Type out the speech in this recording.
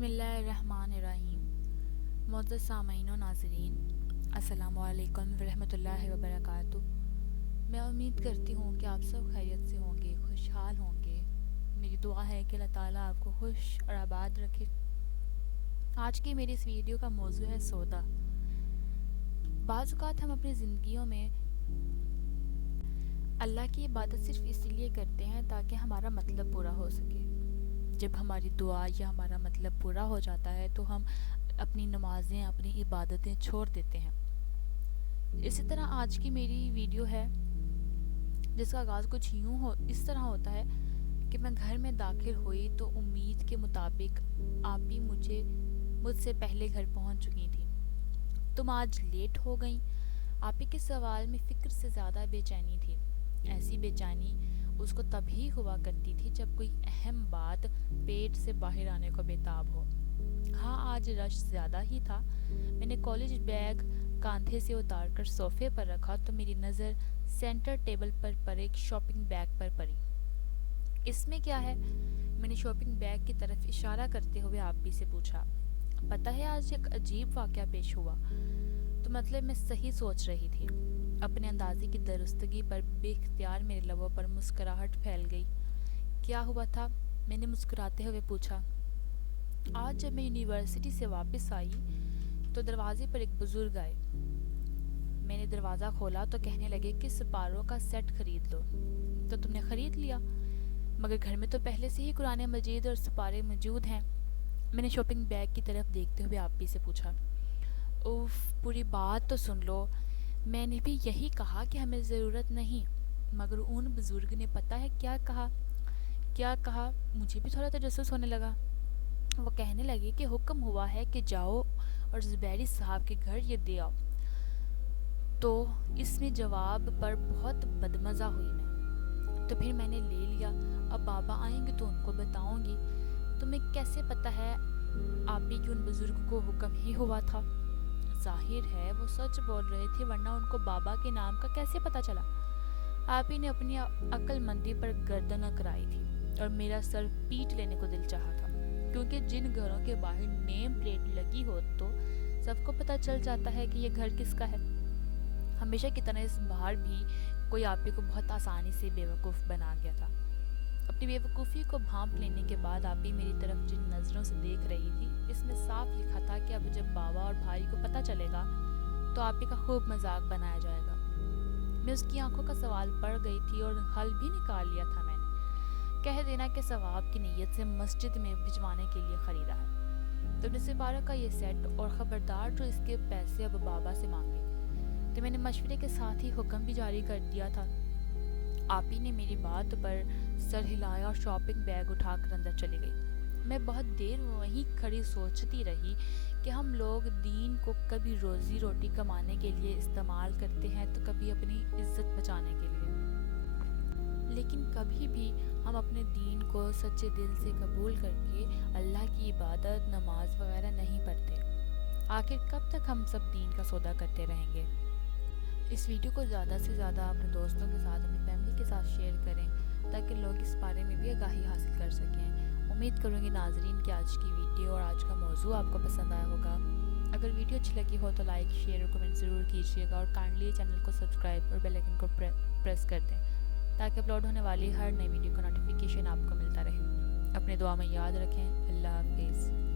بسم اللہ الرحمن الرحیم۔ معزز سامعین و ناظرین، السلام علیکم ورحمۃ اللہ وبرکاتہ۔ میں امید کرتی ہوں کہ آپ سب خیریت سے ہوں گے، خوشحال ہوں گے۔ میری دعا ہے کہ اللہ تعالیٰ آپ کو خوش اور آباد رکھے۔ آج کی میری اس ویڈیو کا موضوع ہے سودا۔ بعض اوقات ہم اپنی زندگیوں میں اللہ کی عبادت صرف اس لیے کرتے ہیں تاکہ ہمارا مطلب پورا ہو سکے۔ جب ہماری دعا یا ہمارا مطلب پورا ہو جاتا ہے تو ہم اپنی نمازیں، اپنی عبادتیں چھوڑ دیتے ہیں۔ اسی طرح آج کی میری ویڈیو ہے جس کا آغاز کچھ اس طرح ہوتا ہے کہ میں گھر میں داخل ہوئی تو امید کے مطابق آپ ہی مجھ سے پہلے گھر پہنچ چکی تھی۔ تم آج لیٹ ہو گئیں۔ آپ ہی کے سوال میں فکر سے زیادہ بے چینی تھی۔ ایسی بے چینی اس کو تب ہی ہوا کرتی تھی جب کوئی اہم بات پیٹ سے باہر آنے کو بےتاب ہو۔ ہاں، آج رش زیادہ ہی تھا۔ میں نے کالج بیگ کاندھے سے اتار کر صوفے پر رکھا تو میری نظر سینٹر ٹیبل پر پڑے ایک شاپنگ بیگ پر پڑی۔ اس میں کیا ہے؟ میں نے شاپنگ بیگ کی طرف اشارہ کرتے ہوئے آپ ہی سے پوچھا۔ پتہ ہے آج ایک عجیب واقعہ پیش ہوا۔ تو مطلب میں صحیح سوچ رہی تھی۔ اپنے اندازے کی درستگی پر بے اختیار میرے لبوں پر مسکراہٹ پھیل گئی۔ کیا ہوا تھا؟ میں نے مسکراتے ہوئے پوچھا۔ آج جب میں یونیورسٹی سے واپس آئی تو دروازے پر ایک بزرگ آئے۔ میں نے دروازہ کھولا تو کہنے لگے کہ سپاروں کا سیٹ خرید لو۔ تو تم نے خرید لیا؟ مگر گھر میں تو پہلے سے ہی قرآن مجید اور سپارے موجود ہیں۔ میں نے شاپنگ بیگ کی طرف دیکھتے ہوئے آپ ہی سے پوچھا۔ اوف، پوری بات تو سن لو۔ میں نے بھی یہی کہا کہ ہمیں ضرورت نہیں، مگر ان بزرگ نے پتہ ہے کیا کہا؟ مجھے بھی تھوڑا تجسس ہونے لگا۔ وہ کہنے لگے کہ حکم ہوا ہے کہ جاؤ اور زبیری صاحب کے گھر یہ دے آؤ۔ تو اس میں جواب پر بہت بدمزہ ہوئی میں۔ تو پھر میں نے لے لیا۔ اب بابا آئیں گے تو ان کو بتاؤں گی۔ تمہیں کیسے پتہ ہے آپ ہی کہ ان بزرگ کو حکم ہی ہوا تھا؟ ظاہر ہے وہ سچ بول رہے تھے، ورنہ ان کو بابا کے نام کا کیسے پتہ چلا؟ آپ ہی نے اپنی عقل مندی پر گردن اکڑائی تھی اور میرا سر پیٹ لینے کو دل چاہا تھا، کیونکہ جن گھروں کے باہر نیم پلیٹ لگی ہو تو سب کو پتہ چل جاتا ہے کہ یہ گھر کس کا ہے۔ ہمیشہ کی طرح اس بار بھی کوئی آپ ہی کو بہت آسانی سے بیوقوف بنا گیا تھا۔ اپنی بیوقوفی کو بھانپ لینے کے بعد آپ ہی میری طرف جن نظروں سے دیکھ رہی تھی، اس میں صاف لکھا تھا کہ اب جب بابا اور بھائی کو پتہ چلے گا تو آپ ہی کا خوب مذاق بنایا جائے گا۔ میں اس کی آنکھوں کا سوال پڑ گئی تھی اور حل بھی نکال لیا تھا میں نے۔ کہہ دینا کہ ثواب کی نیت سے مسجد میں بھجوانے کے لیے خریدا ہے۔ تم نے سپاروں کا یہ سیٹ اور خبردار جو اس کے پیسے اب بابا سے مانگے۔ تو میں نے مشورے کے ساتھ ہی حکم بھی جاری کر دیا تھا۔ آپ ہی نے میری بات پر سر ہلایا اور شاپنگ بیگ اٹھا کر اندر چلی گئی۔ میں بہت دیر وہیں کھڑی سوچتی رہی کہ ہم لوگ دین کو کبھی روزی روٹی کمانے کے لیے استعمال کرتے ہیں تو کبھی اپنی عزت بچانے کے لیے، لیکن کبھی بھی ہم اپنے دین کو سچے دل سے قبول کر کے اللہ کی عبادت، نماز وغیرہ نہیں پڑھتے۔ آخر کب تک ہم سب دین کا سودا کرتے رہیں گے؟ اس ویڈیو کو زیادہ سے زیادہ اپنے دوستوں کے ساتھ، اپنی فیملی کے ساتھ شیئر کریں تاکہ لوگ اس بارے میں بھی آگاہی حاصل کر سکیں۔ امید کروں گی ناظرین کہ آج کی ویڈیو اور آج کا موضوع آپ کو پسند آیا ہوگا۔ اگر ویڈیو اچھی لگی ہو تو لائک، شیئر اور کمنٹ ضرور کیجیے گا، اور کائنڈلی چینل کو سبسکرائب اور بیل آئیکن کو پریس کر دیں تاکہ اپلوڈ ہونے والی ہر نئی ویڈیو کا نوٹیفیکیشن آپ کو ملتا رہے۔ اپنے دعا میں یاد رکھیں۔ اللہ حافظ۔